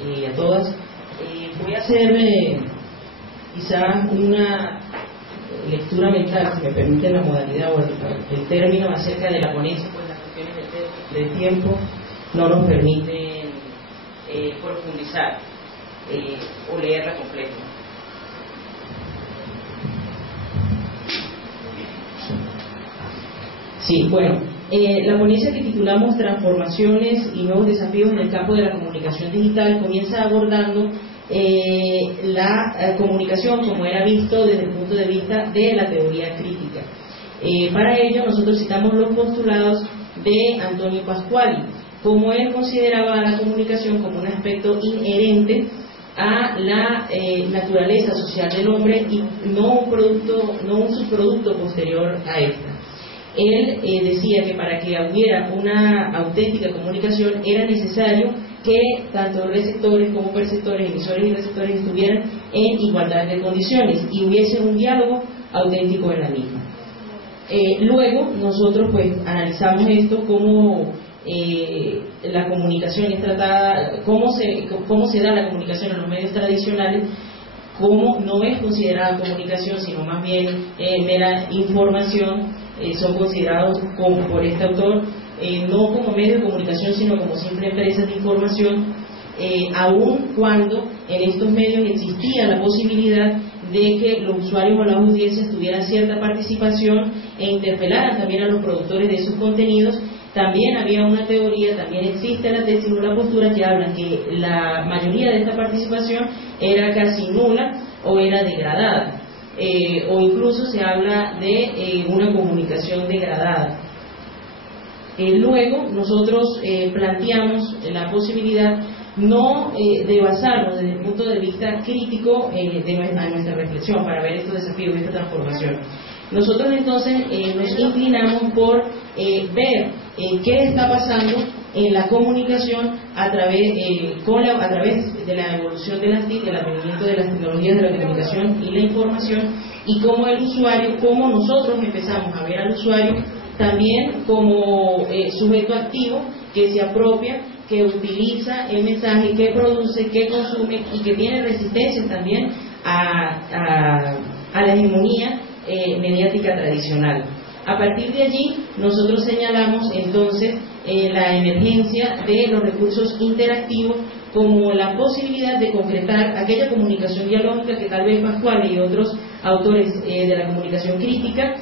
y a todas. Voy a hacer quizá una lectura mental, si me permite la modalidad o el término, acerca de la ponencia, pues las cuestiones del tiempo no nos permiten profundizar o leerla completa. Sí, bueno, la ponencia que titulamos Transformaciones y nuevos desafíos en el campo de la comunicación digital comienza abordando la comunicación como era visto desde el punto de vista de la teoría crítica. Para ello nosotros citamos los postulados de Antonio Pasquali, como él consideraba a la comunicación como un aspecto inherente a la naturaleza social del hombre y no un subproducto posterior a esta. Él decía que para que hubiera una auténtica comunicación era necesario que tanto receptores como perceptores, emisores y receptores estuvieran en igualdad de condiciones y hubiese un diálogo auténtico en la misma. Luego nosotros pues analizamos esto como la comunicación es tratada, cómo se da la comunicación en los medios tradicionales, cómo no es considerada comunicación sino más bien mera información. Son considerados como, por este autor, no como medios de comunicación sino como simple empresas de información, aun cuando en estos medios existía la posibilidad de que los usuarios o las audiencias tuvieran cierta participación e interpelaran también a los productores de sus contenidos. También había una teoría, también existe la tesis o la postura que hablan que la mayoría de esta participación era casi nula o era degradada. O incluso se habla de una comunicación degradada. Luego nosotros planteamos la posibilidad no de basarnos desde el punto de vista crítico a nuestra reflexión para ver estos desafíos, esta transformación. Nosotros entonces nos inclinamos por ver qué está pasando en la comunicación a través de la evolución de las TIC, del advenimiento de las tecnologías de la comunicación y la información, y cómo el usuario, cómo nosotros empezamos a ver al usuario también como sujeto activo que se apropia, que utiliza el mensaje, que produce, que consume y que tiene resistencia también a la hegemonía mediática tradicional. A partir de allí, nosotros señalamos entonces la emergencia de los recursos interactivos como la posibilidad de concretar aquella comunicación dialógica que tal vez Pasquali y otros autores de la comunicación crítica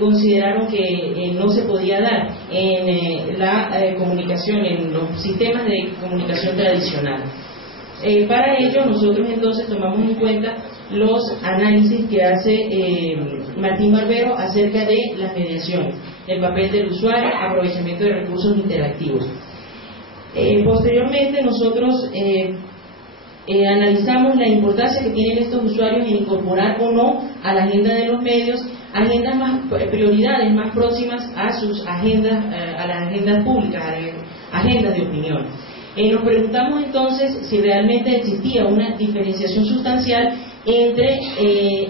consideraron que no se podía dar en la comunicación, en los sistemas de comunicación tradicional. Para ello, nosotros entonces tomamos en cuenta los análisis que hace Martín Barbero acerca de las mediaciones, el papel del usuario, aprovechamiento de recursos interactivos. Posteriormente nosotros analizamos la importancia que tienen estos usuarios en incorporar o no a la agenda de los medios prioridades más próximas a sus agendas, a las agendas públicas, a agendas de opinión. Nos preguntamos entonces si realmente existía una diferenciación sustancial entre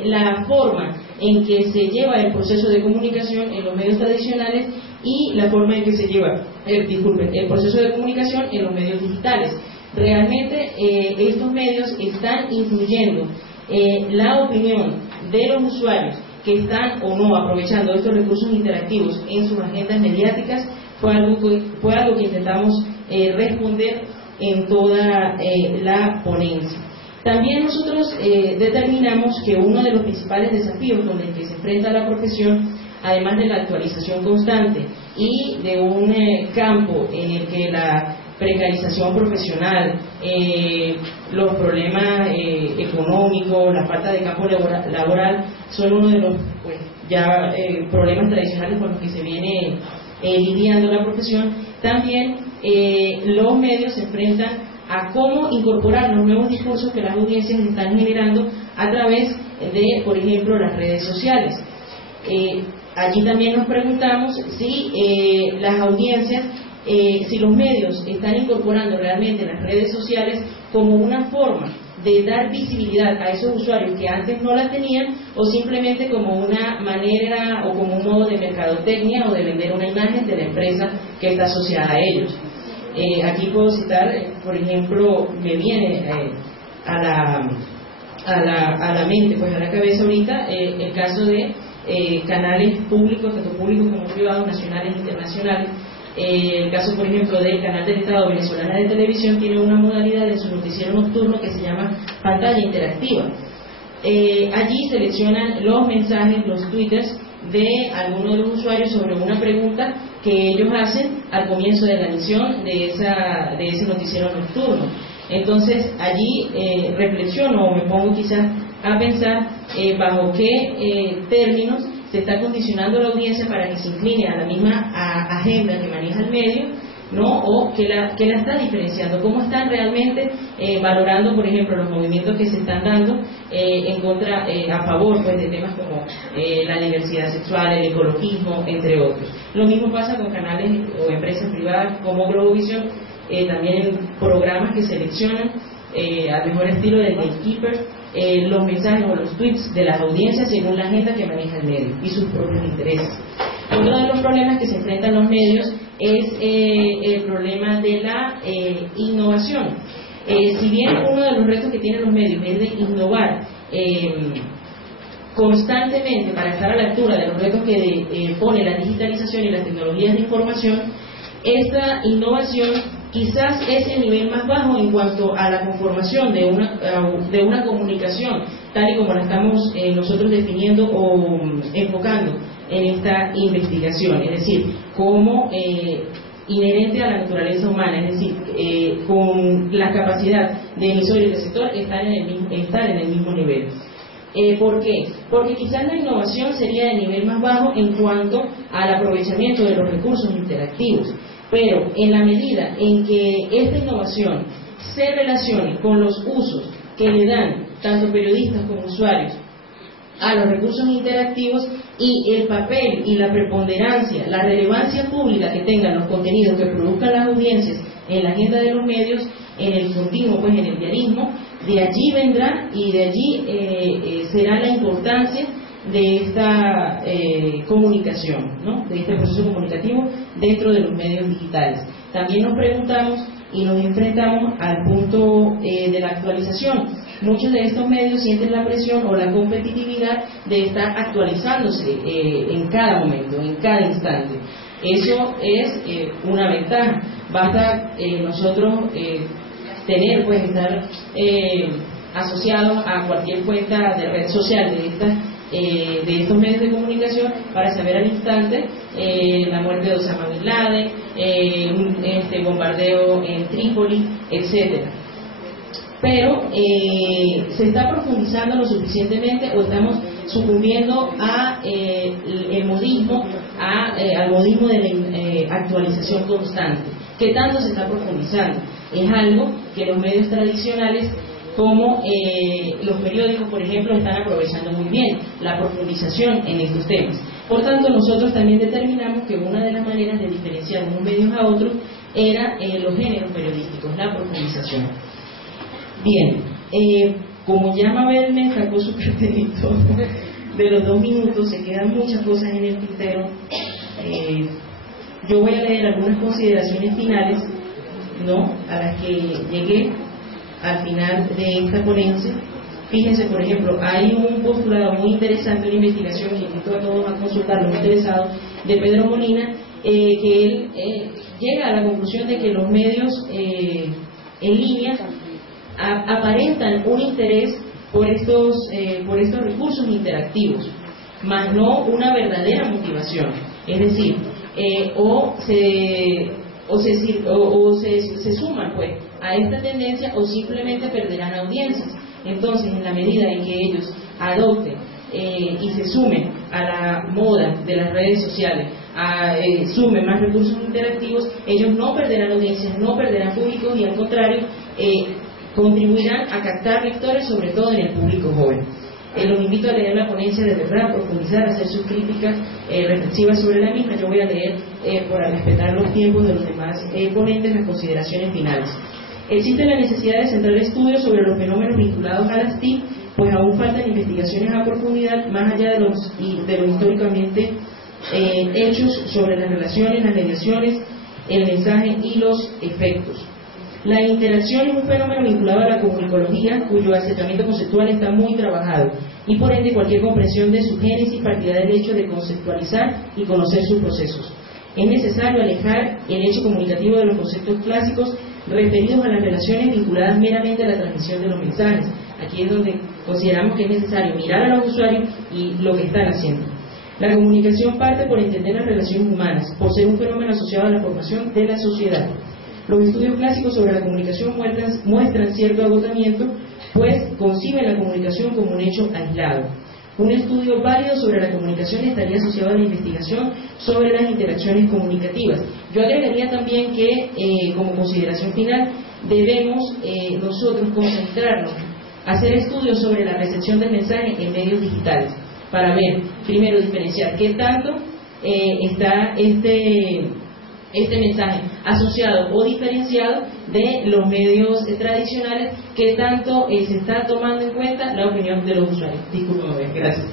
la forma en que se lleva el proceso de comunicación en los medios tradicionales y la forma en que se lleva el proceso de comunicación en los medios digitales. Realmente estos medios están influyendo la opinión de los usuarios que están o no aprovechando estos recursos interactivos en sus agendas mediáticas. Fue algo que intentamos responder en toda la ponencia. También nosotros determinamos que uno de los principales desafíos con el que se enfrenta la profesión, además de la actualización constante y de un campo en el que la precarización profesional, los problemas económicos, la falta de campo laboral son uno de los problemas tradicionales con los que se viene lidiando la profesión. También los medios se enfrentan a cómo incorporar los nuevos discursos que las audiencias están generando a través de, por ejemplo, las redes sociales. Allí también nos preguntamos si las audiencias, si los medios están incorporando realmente las redes sociales como una forma de dar visibilidad a esos usuarios que antes no la tenían, o simplemente como una manera o como un modo de mercadotecnia o de vender una imagen de la empresa que está asociada a ellos. Aquí puedo citar, por ejemplo, me viene a la mente, pues a la cabeza ahorita, el caso de canales públicos, tanto públicos como privados, nacionales e internacionales. El caso, por ejemplo, del canal del Estado Venezolana de Televisión tiene una modalidad en su noticiero nocturno que se llama pantalla interactiva. Allí seleccionan los mensajes, los twitters de algunos de los usuarios sobre una pregunta que ellos hacen al comienzo de la emisión de ese noticiero nocturno. Entonces allí reflexiono o me pongo quizás a pensar bajo qué términos se está condicionando la audiencia para que se incline a la misma agenda que maneja el medio, ¿no? O que la está diferenciando, cómo están realmente valorando, por ejemplo, los movimientos que se están dando en contra, a favor, pues, de temas como la diversidad sexual, el ecologismo, entre otros. Lo mismo pasa con canales o empresas privadas como Globovisión, también en programas que seleccionan al mejor estilo del gatekeeper los mensajes o los tweets de las audiencias según la agenda que maneja el medio y sus propios intereses. Uno de los problemas que se enfrentan los medios es el problema de la innovación. Si bien uno de los retos que tienen los medios es de innovar constantemente para estar a la altura de los retos que pone la digitalización y las tecnologías de información, esta innovación quizás es el nivel más bajo en cuanto a la conformación de una comunicación, tal y como la estamos nosotros definiendo o enfocando en esta investigación, es decir, como inherente a la naturaleza humana, es decir, con la capacidad de emisor y receptor estar en el mismo nivel. ¿Por qué? Porque quizás la innovación sería de nivel más bajo en cuanto al aprovechamiento de los recursos interactivos, pero en la medida en que esta innovación se relacione con los usos que le dan tanto periodistas como usuarios a los recursos interactivos y el papel y la preponderancia, la relevancia pública que tengan los contenidos que produzcan las audiencias en la agenda de los medios, en el continuo, pues en el diarismo, de allí vendrá y de allí será la importancia de esta comunicación, ¿no? De este proceso comunicativo dentro de los medios digitales. También nos preguntamos y nos enfrentamos al punto de la actualización. Muchos de estos medios sienten la presión o la competitividad de estar actualizándose en cada momento, en cada instante. Eso es una ventaja. Basta nosotros tener, pues, estar asociados a cualquier cuenta de red social de estos medios de comunicación para saber al instante la muerte de Osama Bin Laden, un bombardeo en Trípoli, etcétera. Pero se está profundizando lo suficientemente o estamos sucumbiendo a el modismo, al modismo de la actualización constante. ¿Qué tanto se está profundizando? Es algo que los medios tradicionales como los periódicos, por ejemplo, están aprovechando muy bien la profundización en estos temas. Por tanto, nosotros también determinamos que una de las maneras de diferenciar unos medios a otros era los géneros periodísticos, la profundización. Bien, como ya Mabel me sacó su cartelito de los 2 minutos, se quedan muchas cosas en el tintero. Yo voy a leer algunas consideraciones finales, ¿no?, a las que llegué al final de esta ponencia. Fíjense, por ejemplo, hay un postulado muy interesante, una investigación que invito a todos a consultar, los interesados, de Pedro Molina, que él llega a la conclusión de que los medios en línea aparentan un interés por estos recursos interactivos, más no una verdadera motivación. Es decir, se suman, pues, a esta tendencia o simplemente perderán audiencias. Entonces, en la medida en que ellos adopten y se sumen a la moda de las redes sociales, sumen más recursos interactivos, ellos no perderán audiencias, no perderán públicos y al contrario, contribuirán a captar lectores, sobre todo en el público joven. Los invito a leer la ponencia de verdad, profundizar, hacer sus críticas reflexivas sobre la misma. Yo voy a leer, por respetar los tiempos de los demás ponentes, las consideraciones finales. Existe la necesidad de centrar estudios sobre los fenómenos vinculados a las TIC, pues aún faltan investigaciones a profundidad, más allá de los históricamente hechos sobre las relaciones, las mediaciones el mensaje y los efectos. La interacción es un fenómeno vinculado a la comunicología, cuyo acercamiento conceptual está muy trabajado, y por ende cualquier comprensión de su génesis partirá del hecho de conceptualizar y conocer sus procesos. Es necesario alejar el hecho comunicativo de los conceptos clásicos referidos a las relaciones vinculadas meramente a la transmisión de los mensajes. Aquí es donde consideramos que es necesario mirar a los usuarios y lo que están haciendo. La comunicación parte por entender las relaciones humanas, por ser un fenómeno asociado a la formación de la sociedad. Los estudios clásicos sobre la comunicación muestran cierto agotamiento, pues conciben la comunicación como un hecho aislado. Un estudio válido sobre la comunicación estaría asociado a la investigación sobre las interacciones comunicativas. Yo agregaría también que, como consideración final, debemos nosotros concentrarnos, hacer estudios sobre la recepción del mensaje en medios digitales, para ver, primero, diferenciar qué tanto está este mensaje asociado o diferenciado de los medios tradicionales, que tanto se está tomando en cuenta la opinión de los usuarios. Disculpen, gracias.